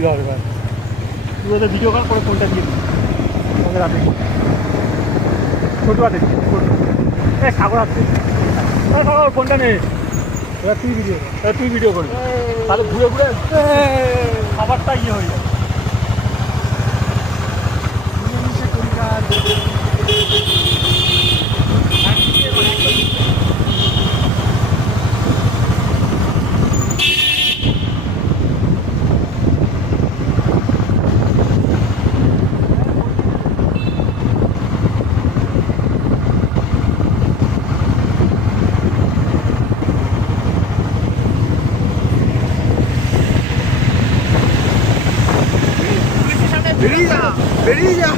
অসুবিধা হবে ভাই। তুই ওদের ভিডিও কল করে ফোনটা দিয়ে দিবি ওদের হাতে, ছোটো হাতে ছোটো। সাগর আসছে, সাগর ফোনটা নে, এবার তুই ভিডিও করবি, তাহলে ঘুরে ঘুরে খাবারটা ইয়ে হয়ে যাবে। বেরিয়ে যা, বেরিয়ে যা।